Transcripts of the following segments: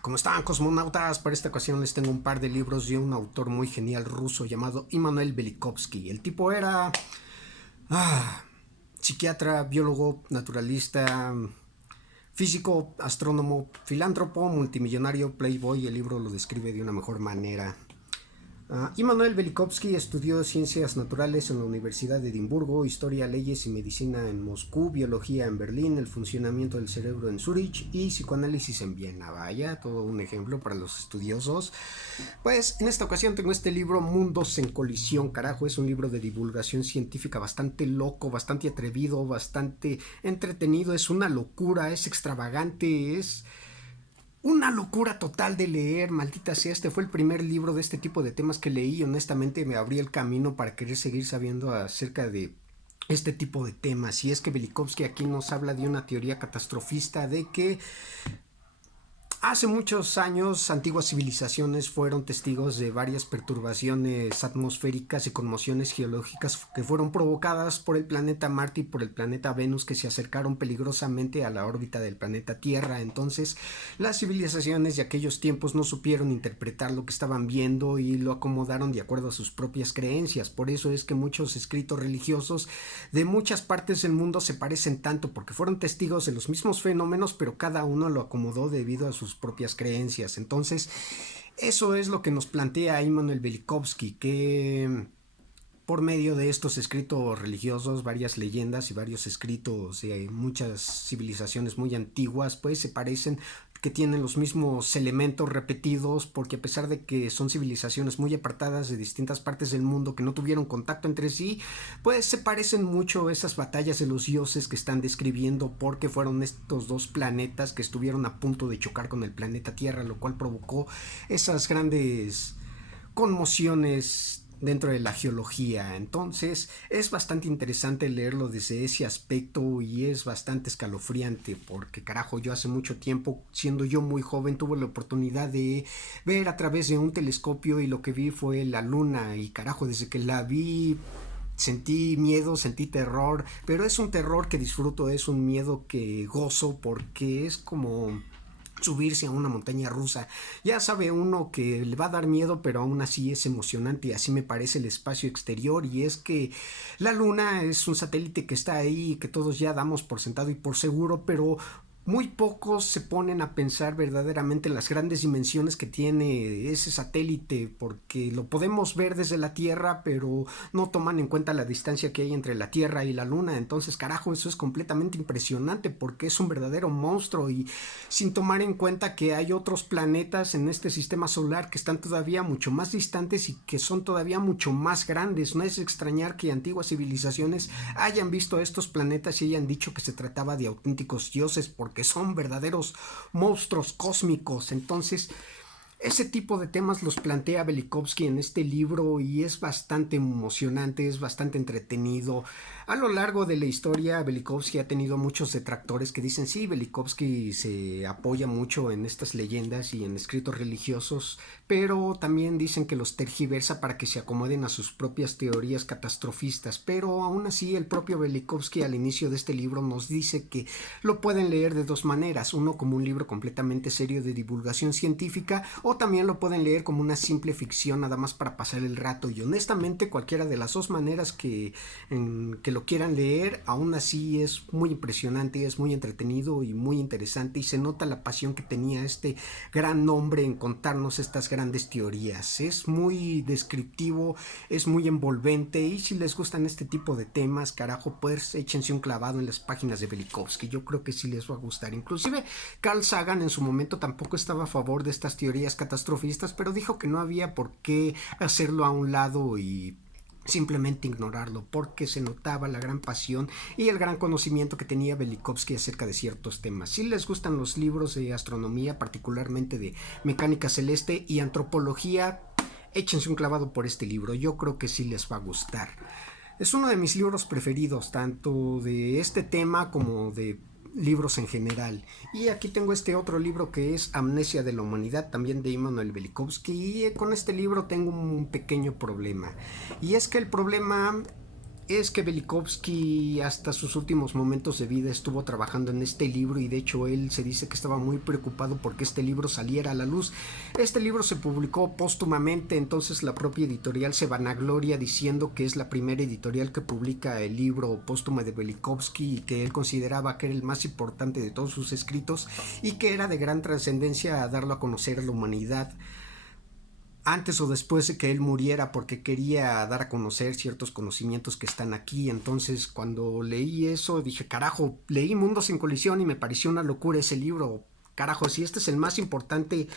¿Cómo están, cosmonautas? Para esta ocasión les tengo un par de libros de un autor muy genial ruso llamado Immanuel Velikovsky. El tipo era ah, psiquiatra, biólogo, naturalista, físico, astrónomo, filántropo, multimillonario, playboy. El libro lo describe de una mejor manera. Immanuel Velikovsky estudió ciencias naturales en la Universidad de Edimburgo, historia, leyes y medicina en Moscú, biología en Berlín, el funcionamiento del cerebro en Zúrich y psicoanálisis en Viena. Vaya, todo un ejemplo para los estudiosos. Pues en esta ocasión tengo este libro Mundos en colisión, carajo, es un libro de divulgación científica bastante loco, bastante atrevido, bastante entretenido, es una locura, es extravagante, es una locura total de leer, maldita sea, este fue el primer libro de este tipo de temas que leí y honestamente me abrí el camino para querer seguir sabiendo acerca de este tipo de temas. Y es que Velikovsky aquí nos habla de una teoría catastrofista de que hace muchos años, antiguas civilizaciones fueron testigos de varias perturbaciones atmosféricas y conmociones geológicas que fueron provocadas por el planeta Marte y por el planeta Venus, que se acercaron peligrosamente a la órbita del planeta Tierra. Entonces, las civilizaciones de aquellos tiempos no supieron interpretar lo que estaban viendo y lo acomodaron de acuerdo a sus propias creencias. Por eso es que muchos escritos religiosos de muchas partes del mundo se parecen tanto, porque fueron testigos de los mismos fenómenos, pero cada uno lo acomodó debido a sus propias creencias. Entonces, eso es lo que nos plantea Immanuel Velikovsky, que por medio de estos escritos religiosos, varias leyendas y varios escritos de muchas civilizaciones muy antiguas, pues se parecen, que tienen los mismos elementos repetidos, porque a pesar de que son civilizaciones muy apartadas de distintas partes del mundo que no tuvieron contacto entre sí, pues se parecen mucho esas batallas de los dioses que están describiendo, porque fueron estos dos planetas que estuvieron a punto de chocar con el planeta Tierra, lo cual provocó esas grandes conmociones dentro de la geología. Entonces es bastante interesante leerlo desde ese aspecto y es bastante escalofriante porque carajo, yo hace mucho tiempo, siendo yo muy joven, tuve la oportunidad de ver a través de un telescopio y lo que vi fue la luna y carajo, desde que la vi sentí miedo, sentí terror, pero es un terror que disfruto, es un miedo que gozo porque es como subirse a una montaña rusa. Ya sabe uno que le va a dar miedo, pero aún así es emocionante y así me parece el espacio exterior. Y es que la luna es un satélite que está ahí, que todos ya damos por sentado y por seguro, pero muy pocos se ponen a pensar verdaderamente en las grandes dimensiones que tiene ese satélite, porque lo podemos ver desde la Tierra, pero no toman en cuenta la distancia que hay entre la Tierra y la Luna. Entonces, carajo, eso es completamente impresionante porque es un verdadero monstruo y sin tomar en cuenta que hay otros planetas en este sistema solar que están todavía mucho más distantes y que son todavía mucho más grandes. No es extrañar que antiguas civilizaciones hayan visto estos planetas y hayan dicho que se trataba de auténticos dioses porque son verdaderos monstruos cósmicos. Entonces, ese tipo de temas los plantea Velikovsky en este libro y es bastante emocionante, es bastante entretenido. A lo largo de la historia, Velikovsky ha tenido muchos detractores que dicen, sí, Velikovsky se apoya mucho en estas leyendas y en escritos religiosos, pero también dicen que los tergiversa para que se acomoden a sus propias teorías catastrofistas. Pero aún así, el propio Velikovsky al inicio de este libro nos dice que lo pueden leer de dos maneras, uno como un libro completamente serio de divulgación científica o también lo pueden leer como una simple ficción nada más para pasar el rato. Y honestamente cualquiera de las dos maneras que lo quieran leer, aún así es muy impresionante, es muy entretenido y muy interesante y se nota la pasión que tenía este gran hombre en contarnos estas grandes teorías. Es muy descriptivo, es muy envolvente y si les gustan este tipo de temas, carajo, pues échense un clavado en las páginas de Velikovsky. Yo creo que sí les va a gustar. Inclusive Carl Sagan en su momento tampoco estaba a favor de estas teorías catastrofistas, pero dijo que no había por qué hacerlo a un lado y simplemente ignorarlo, porque se notaba la gran pasión y el gran conocimiento que tenía Velikovsky acerca de ciertos temas. Si les gustan los libros de astronomía, particularmente de mecánica celeste y antropología, échense un clavado por este libro, yo creo que sí les va a gustar. Es uno de mis libros preferidos, tanto de este tema como de libros en general. Y aquí tengo este otro libro que es Amnesia de la Humanidad, también de Immanuel Velikovsky. Y con este libro tengo un pequeño problema. Y es que el problema es que Velikovsky hasta sus últimos momentos de vida estuvo trabajando en este libro y de hecho él se dice que estaba muy preocupado porque este libro saliera a la luz. Este libro se publicó póstumamente, entonces la propia editorial se vanagloria diciendo que es la primera editorial que publica el libro póstumo de Velikovsky y que él consideraba que era el más importante de todos sus escritos y que era de gran trascendencia a darlo a conocer a la humanidad antes o después de que él muriera porque quería dar a conocer ciertos conocimientos que están aquí. Entonces cuando leí eso dije, carajo, leí Mundos en Colisión y me pareció una locura ese libro. Carajo, si este es el más importante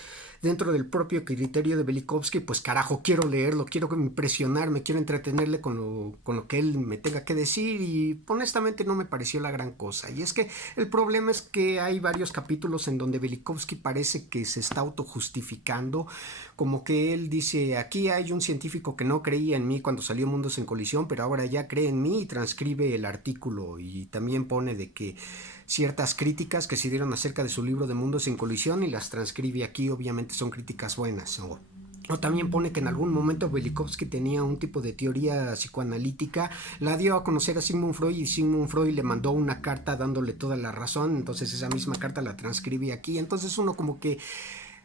dentro del propio criterio de Velikovsky, pues carajo, quiero leerlo, quiero impresionarme, quiero entretenerle con lo que él me tenga que decir y honestamente no me pareció la gran cosa. Y es que el problema es que hay varios capítulos en donde Velikovsky parece que se está autojustificando, como que él dice, aquí hay un científico que no creía en mí cuando salió Mundos en Colisión, pero ahora ya cree en mí y transcribe el artículo y también pone de que ciertas críticas que se dieron acerca de su libro de Mundos en Colisión y las transcribe aquí, obviamente son críticas buenas. O también pone que en algún momento Velikovsky tenía un tipo de teoría psicoanalítica, la dio a conocer a Sigmund Freud y Sigmund Freud le mandó una carta dándole toda la razón, entonces esa misma carta la transcribe aquí, entonces uno como que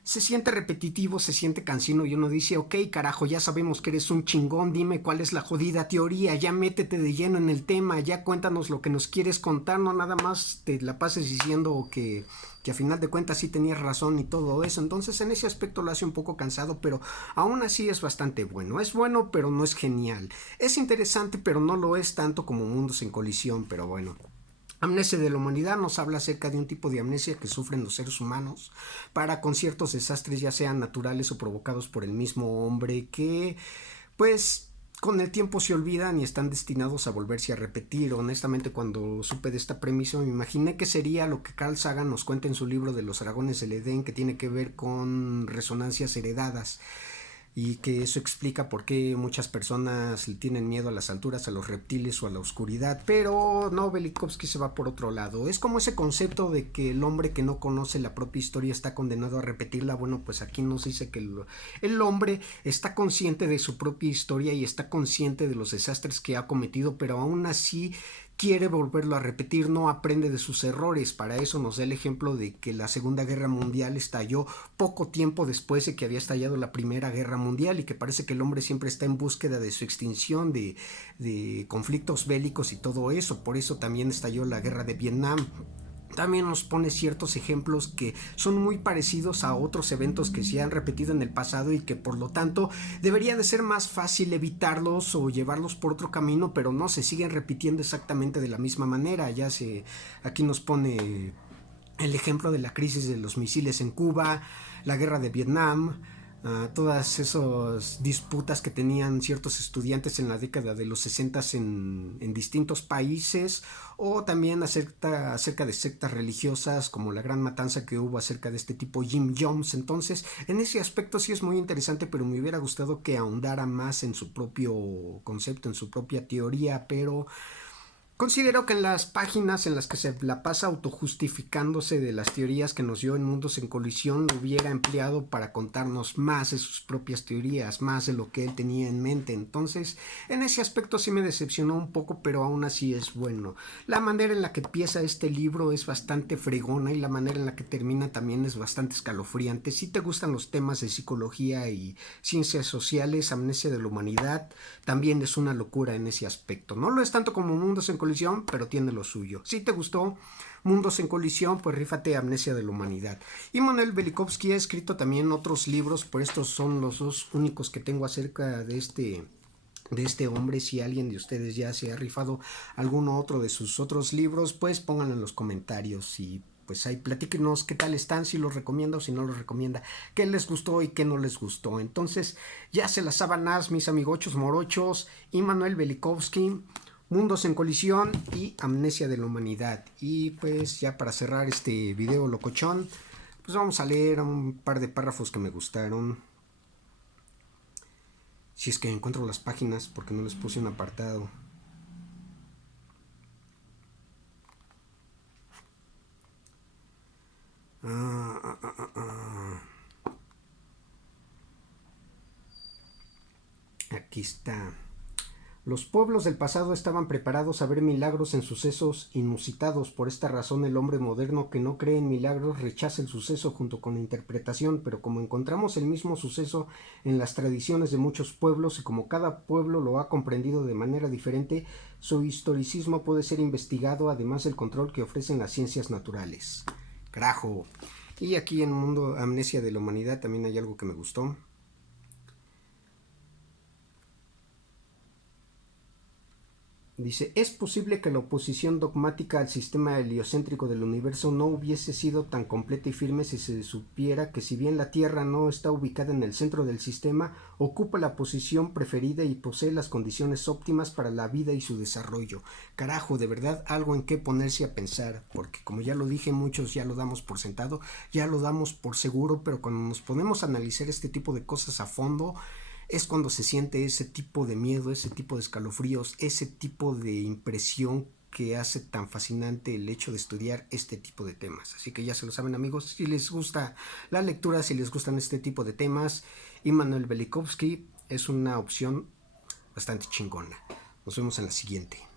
se siente repetitivo, se siente cansino y uno dice, ok, carajo, ya sabemos que eres un chingón, dime cuál es la jodida teoría, ya métete de lleno en el tema, ya cuéntanos lo que nos quieres contar, no nada más te la pases diciendo que a final de cuentas sí tenías razón y todo eso. Entonces en ese aspecto lo hace un poco cansado, pero aún así es bastante bueno. Es bueno, pero no es genial. Es interesante, pero no lo es tanto como Mundos en Colisión, pero bueno. Amnesia de la humanidad nos habla acerca de un tipo de amnesia que sufren los seres humanos para con ciertos desastres, ya sean naturales o provocados por el mismo hombre, que pues con el tiempo se olvidan y están destinados a volverse a repetir. Honestamente, cuando supe de esta premisa me imaginé que sería lo que Carl Sagan nos cuenta en su libro de los dragones del Edén, que tiene que ver con resonancias heredadas y que eso explica por qué muchas personas le tienen miedo a las alturas, a los reptiles o a la oscuridad, pero no, Velikovsky se va por otro lado. Es como ese concepto de que el hombre que no conoce la propia historia está condenado a repetirla. Bueno, pues aquí nos dice que el hombre está consciente de su propia historia y está consciente de los desastres que ha cometido, pero aún así quiere volverlo a repetir, no aprende de sus errores. Para eso nos da el ejemplo de que la Segunda Guerra Mundial estalló poco tiempo después de que había estallado la Primera Guerra Mundial y que parece que el hombre siempre está en búsqueda de su extinción, de conflictos bélicos y todo eso. Por eso también estalló la Guerra de Vietnam. También nos pone ciertos ejemplos que son muy parecidos a otros eventos que se han repetido en el pasado y que por lo tanto debería de ser más fácil evitarlos o llevarlos por otro camino, pero no, se siguen repitiendo exactamente de la misma manera. Aquí nos pone el ejemplo de la crisis de los misiles en Cuba, la guerra de Vietnam, todas esas disputas que tenían ciertos estudiantes en la década de los 60 en distintos países, o también acerca de sectas religiosas como la gran matanza que hubo acerca de este tipo Jim Jones. Entonces en ese aspecto sí es muy interesante, pero me hubiera gustado que ahondara más en su propio concepto, en su propia teoría, pero considero que en las páginas en las que se la pasa autojustificándose de las teorías que nos dio en Mundos en Colisión, lo hubiera empleado para contarnos más de sus propias teorías, más de lo que él tenía en mente. Entonces, en ese aspecto sí me decepcionó un poco, pero aún así es bueno. La manera en la que empieza este libro es bastante fregona y la manera en la que termina también es bastante escalofriante. Si te gustan los temas de psicología y ciencias sociales, Amnesia de la humanidad también es una locura en ese aspecto. No lo es tanto como Mundos en Colisión, pero tiene lo suyo. Si te gustó Mundos en Colisión, pues rífate Amnesia de la humanidad. Y Manuel Velikovsky ha escrito también otros libros, pero estos son los dos únicos que tengo acerca de este hombre. Si alguien de ustedes ya se ha rifado alguno otro de sus otros libros, pues pónganlo en los comentarios y pues ahí platíquenos qué tal están, si los recomienda o si no los recomienda, qué les gustó y qué no les gustó. Entonces ya se las sábanas, mis amigochos morochos, y Manuel Velikovsky, Mundos en Colisión y Amnesia de la Humanidad. Y pues ya para cerrar este video locochón, pues vamos a leer un par de párrafos que me gustaron. Si es que encuentro las páginas, porque no les puse un apartado. Aquí está. Los pueblos del pasado estaban preparados a ver milagros en sucesos inusitados. Por esta razón el hombre moderno que no cree en milagros rechaza el suceso junto con la interpretación, pero como encontramos el mismo suceso en las tradiciones de muchos pueblos y como cada pueblo lo ha comprendido de manera diferente, su historicismo puede ser investigado además del control que ofrecen las ciencias naturales. Carajo. Y aquí en Mundo Amnesia de la Humanidad también hay algo que me gustó. Dice, es posible que la oposición dogmática al sistema heliocéntrico del universo no hubiese sido tan completa y firme si se supiera que si bien la Tierra no está ubicada en el centro del sistema, ocupa la posición preferida y posee las condiciones óptimas para la vida y su desarrollo. Carajo, de verdad, algo en qué ponerse a pensar, porque como ya lo dije, muchos ya lo damos por sentado, ya lo damos por seguro, pero cuando nos ponemos a analizar este tipo de cosas a fondo, es cuando se siente ese tipo de miedo, ese tipo de escalofríos, ese tipo de impresión que hace tan fascinante el hecho de estudiar este tipo de temas. Así que ya se lo saben, amigos, si les gusta la lectura, si les gustan este tipo de temas, Immanuel Velikovsky es una opción bastante chingona. Nos vemos en la siguiente.